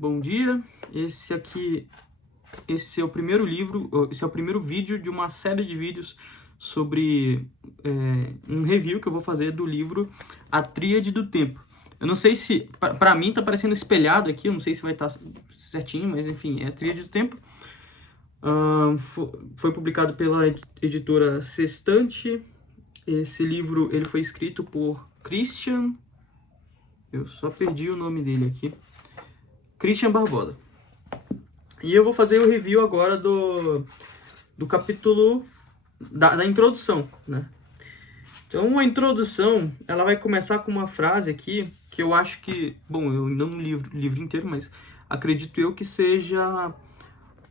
bom dia. Esse é o primeiro vídeo de uma série de vídeos sobre um review que eu vou fazer do livro A Tríade do Tempo. Eu não sei se, para mim tá parecendo espelhado aqui, eu não sei se vai estar certinho, mas enfim, é A Tríade do Tempo. Foi publicado pela editora Sextante. Esse livro ele foi escrito por Christian... Eu só perdi o nome dele aqui. Christian Barbosa. E eu vou fazer o review agora do capítulo da introdução, né? Então, a introdução, ela vai começar com uma frase aqui, que eu acho que... Bom, eu não li o livro inteiro, mas acredito eu que seja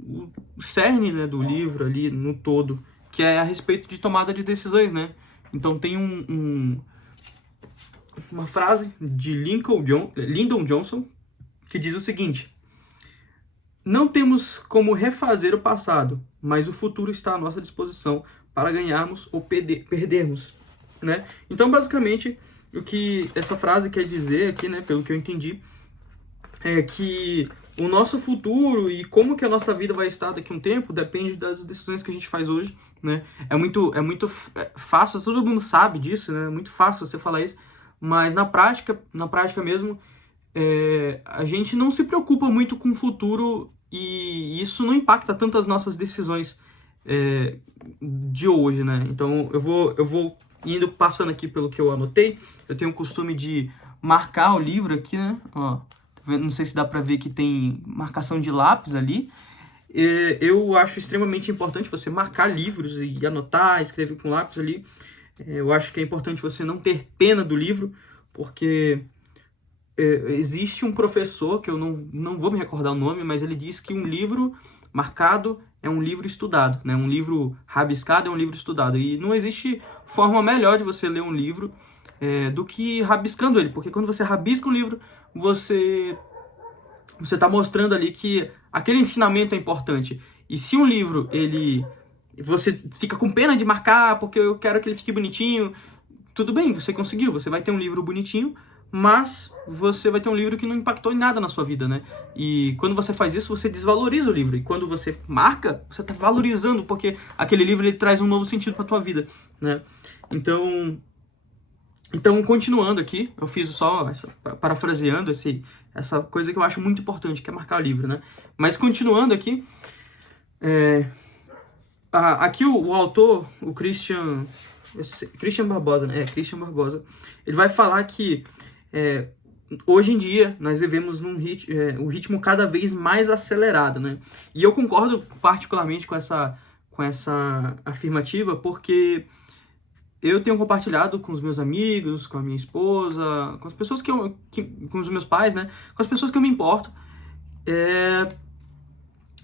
o cerne, né, do livro ali, no todo, que é a respeito de tomada de decisões, né? Então, tem uma frase de Lyndon Johnson, que diz o seguinte: não temos como refazer o passado, mas o futuro está à nossa disposição para ganharmos ou perdermos, né? Então, basicamente, o que essa frase quer dizer aqui, né, pelo que eu entendi, é que o nosso futuro e como que a nossa vida vai estar daqui a um tempo depende das decisões que a gente faz hoje, né? É muito fácil, todo mundo sabe disso, né? É muito fácil você falar isso, mas na prática mesmo, a gente não se preocupa muito com o futuro e isso não impacta tanto as nossas decisões de hoje, né? Então eu vou indo passando aqui pelo que eu anotei. Eu tenho o costume de marcar o livro aqui, né? Ó, não sei se dá pra ver que tem marcação de lápis ali. Eu acho extremamente importante você marcar livros e anotar, escrever com lápis ali. Eu acho que é importante você não ter pena do livro, porque existe um professor, que eu não vou me recordar o nome, mas ele diz que um livro marcado é um livro estudado, né? Um livro rabiscado é um livro estudado. E não existe forma melhor de você ler um livro do que rabiscando ele, porque quando você rabisca um livro, você está mostrando ali que aquele ensinamento é importante. E se um livro, você fica com pena de marcar porque eu quero que ele fique bonitinho, tudo bem, você conseguiu, você vai ter um livro bonitinho, mas você vai ter um livro que não impactou em nada na sua vida, né? E quando você faz isso, você desvaloriza o livro. E quando você marca, você está valorizando, porque aquele livro ele traz um novo sentido para a tua vida, né? Então, continuando aqui, eu fiz só parafraseando essa coisa que eu acho muito importante, que é marcar o livro, né? Mas continuando aqui, aqui o autor, o Christian Barbosa, né? Christian Barbosa, ele vai falar que hoje em dia nós vivemos um ritmo cada vez mais acelerado, né? E eu concordo particularmente com essa afirmativa, porque eu tenho compartilhado com os meus amigos, com a minha esposa, com as pessoas com os meus pais, né? Com as pessoas que eu me importo,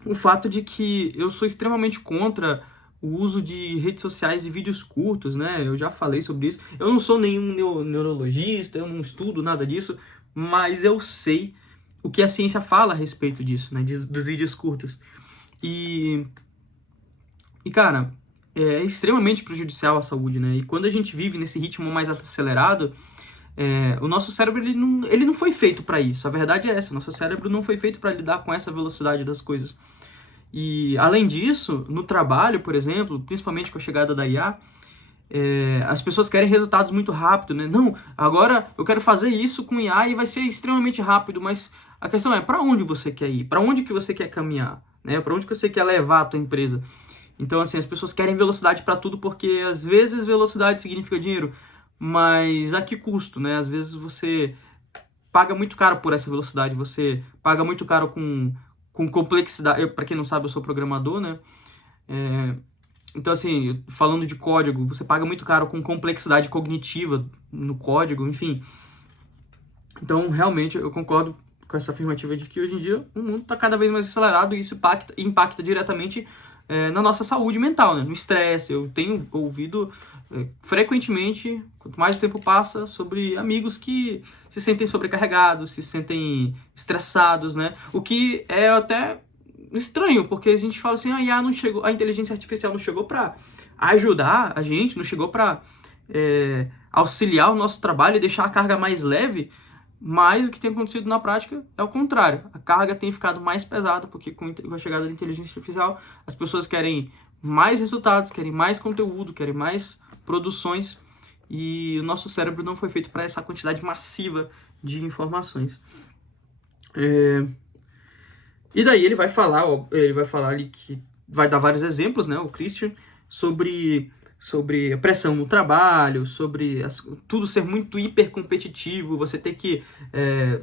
o fato de que eu sou extremamente contra o uso de redes sociais e vídeos curtos, né? Eu já falei sobre isso. Eu não sou nenhum neurologista, eu não estudo nada disso, mas eu sei o que a ciência fala a respeito disso, né? Dos vídeos curtos. E cara, é extremamente prejudicial à saúde, né? E quando a gente vive nesse ritmo mais acelerado, o nosso cérebro ele não foi feito para isso. A verdade é essa, o nosso cérebro não foi feito para lidar com essa velocidade das coisas. E, além disso, no trabalho, por exemplo, principalmente com a chegada da IA, as pessoas querem resultados muito rápido, né? Não, agora eu quero fazer isso com IA e vai ser extremamente rápido, mas a questão é, para onde você quer ir? Para onde que você quer caminhar? Né? Para onde que você quer levar a tua empresa? Então, assim, as pessoas querem velocidade para tudo, porque às vezes velocidade significa dinheiro, mas a que custo, né? Às vezes você paga muito caro por essa velocidade, você paga muito caro com complexidade. Para quem não sabe, eu sou programador, né? Então, assim, falando de código, você paga muito caro com complexidade cognitiva no código, enfim. Então, realmente, eu concordo com essa afirmativa de que hoje em dia o mundo está cada vez mais acelerado e isso impacta diretamente na nossa saúde mental, né? No estresse. Eu tenho ouvido frequentemente, quanto mais o tempo passa, sobre amigos que se sentem sobrecarregados, se sentem estressados, né? O que é até estranho, porque a gente fala assim, a IA não chegou, a inteligência artificial não chegou para ajudar a gente, não chegou para auxiliar o nosso trabalho e deixar a carga mais leve, Mas o que tem acontecido na prática é o contrário. A carga tem ficado mais pesada, porque com a chegada da inteligência artificial, as pessoas querem mais resultados, querem mais conteúdo, querem mais produções, e o nosso cérebro não foi feito para essa quantidade massiva de informações. E daí ele vai falar ali que vai dar vários exemplos, né, o Christian, sobre a pressão no trabalho, sobre tudo ser muito hipercompetitivo, você ter que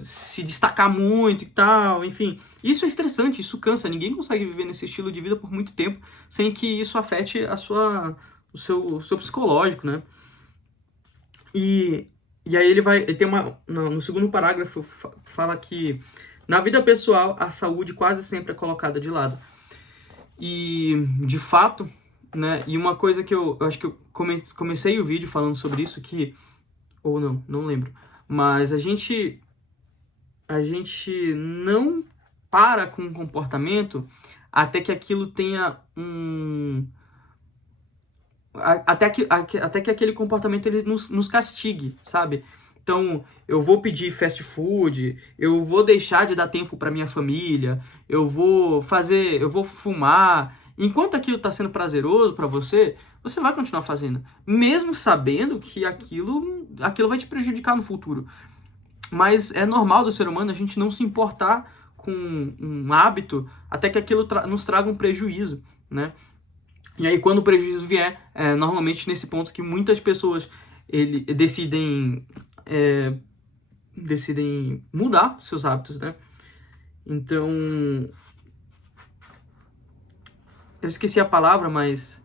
se destacar muito e tal, enfim. Isso é estressante, isso cansa, ninguém consegue viver nesse estilo de vida por muito tempo sem que isso afete o seu psicológico, né? E aí ele tem no segundo parágrafo, fala que na vida pessoal a saúde quase sempre é colocada de lado. E, de fato, né, e uma coisa que eu acho que eu comecei o vídeo falando sobre isso, ou não lembro, mas a gente não para com o comportamento até que aquilo tenha até que aquele comportamento ele nos castigue, sabe? Então, eu vou pedir fast food, eu vou deixar de dar tempo para minha família, eu vou fumar. Enquanto aquilo está sendo prazeroso para você, você vai continuar fazendo, mesmo sabendo que aquilo vai te prejudicar no futuro. Mas é normal do ser humano a gente não se importar com um hábito até que aquilo nos traga um prejuízo, né? E aí, quando o prejuízo vier, normalmente nesse ponto que muitas pessoas decidem mudar seus hábitos, né? Então, eu esqueci a palavra, mas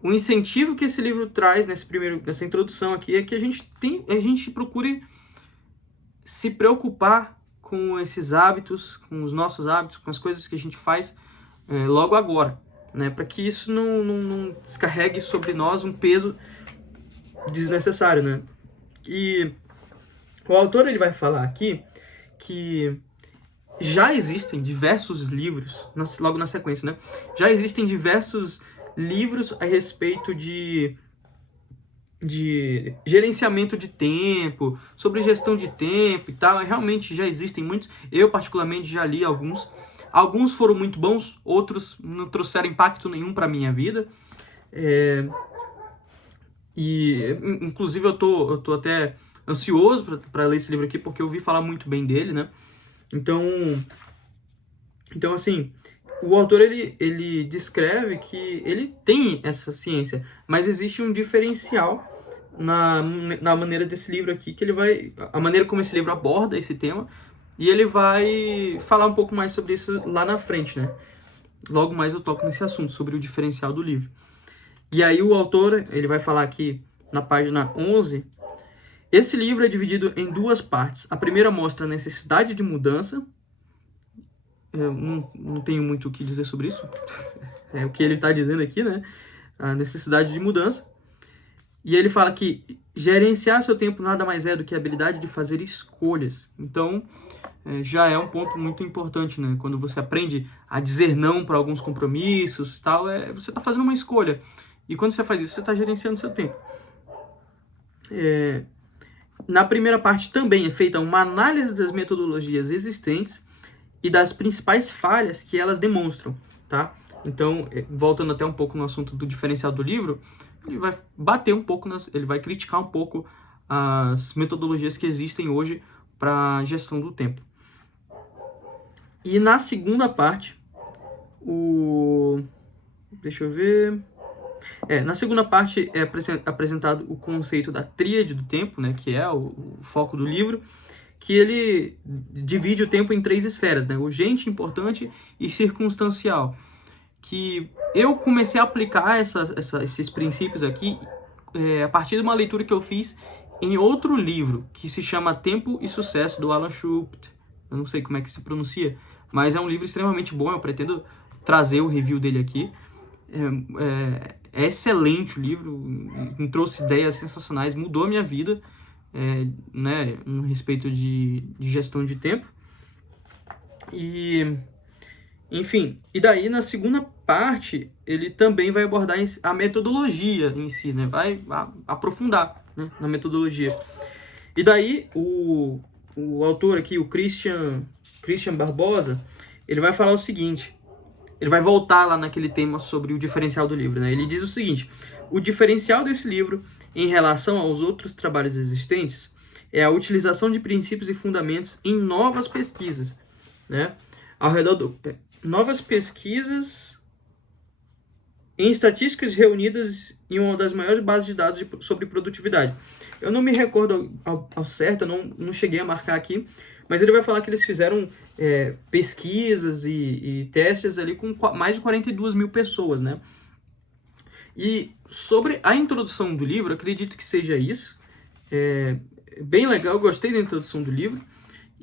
o incentivo que esse livro traz nessa introdução aqui é que a gente procure se preocupar com esses hábitos, com os nossos hábitos, com as coisas que a gente faz logo agora, né? Para que isso não descarregue sobre nós um peso desnecessário, né? E o autor ele vai falar aqui que já existem diversos livros, logo na sequência, né? Já existem diversos livros a respeito de gerenciamento de tempo, sobre gestão de tempo e tal. Realmente já existem muitos. Eu, particularmente, já li alguns. Alguns foram muito bons, outros não trouxeram impacto nenhum para minha vida. E, inclusive, eu tô até ansioso para ler esse livro aqui, porque eu ouvi falar muito bem dele, né? Então assim, o autor ele descreve que ele tem essa ciência, mas existe um diferencial na maneira desse livro aqui, a maneira como esse livro aborda esse tema, e ele vai falar um pouco mais sobre isso lá na frente, né? Logo mais eu toco nesse assunto, sobre o diferencial do livro. E aí o autor, ele vai falar aqui na página 11, esse livro é dividido em duas partes. A primeira mostra a necessidade de mudança. Eu não tenho muito o que dizer sobre isso. É o que ele está dizendo aqui, né? A necessidade de mudança. E ele fala que gerenciar seu tempo nada mais é do que a habilidade de fazer escolhas. Então, já é um ponto muito importante, né? Quando você aprende a dizer não para alguns compromissos e tal, você está fazendo uma escolha. E quando você faz isso, você está gerenciando seu tempo. Na primeira parte também é feita uma análise das metodologias existentes e das principais falhas que elas demonstram, tá? Então, voltando até um pouco no assunto do diferencial do livro, ele vai bater um pouco, ele vai criticar um pouco as metodologias que existem hoje para gestão do tempo. E na segunda parte, deixa eu ver... na segunda parte é apresentado o conceito da tríade do tempo, né, que é o foco do livro, que ele divide o tempo em 3 esferas, né, urgente, importante e circunstancial. Que eu comecei a aplicar esses princípios aqui a partir de uma leitura que eu fiz em outro livro, que se chama Tempo e Sucesso, do Alan Shupert. Eu não sei como é que se pronuncia, mas é um livro extremamente bom, eu pretendo trazer o review dele aqui. É excelente o livro, me trouxe ideias sensacionais, mudou a minha vida, né, no respeito de gestão de tempo. E, enfim, e daí na segunda parte, ele também vai abordar a metodologia em si, né, vai aprofundar, né, na metodologia. E daí, o autor aqui, o Christian Barbosa, ele vai falar o seguinte, ele vai voltar lá naquele tema sobre o diferencial do livro, né? Ele diz o seguinte: o diferencial desse livro em relação aos outros trabalhos existentes é a utilização de princípios e fundamentos em novas pesquisas, né? Ao redor do novas pesquisas em estatísticas reunidas em uma das maiores bases de dados sobre produtividade. Eu não me recordo ao certo, eu não cheguei a marcar aqui, mas ele vai falar que eles fizeram pesquisas e testes ali com mais de 42 mil pessoas, né? E sobre a introdução do livro, acredito que seja isso. Bem legal, gostei da introdução do livro.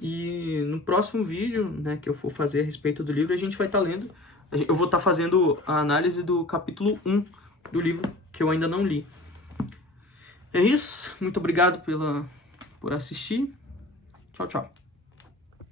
E no próximo vídeo, né, que eu for fazer a respeito do livro, a gente vai estar lendo. Eu vou estar fazendo a análise do capítulo 1 do livro, que eu ainda não li. É isso. Muito obrigado por assistir. Tchau, tchau.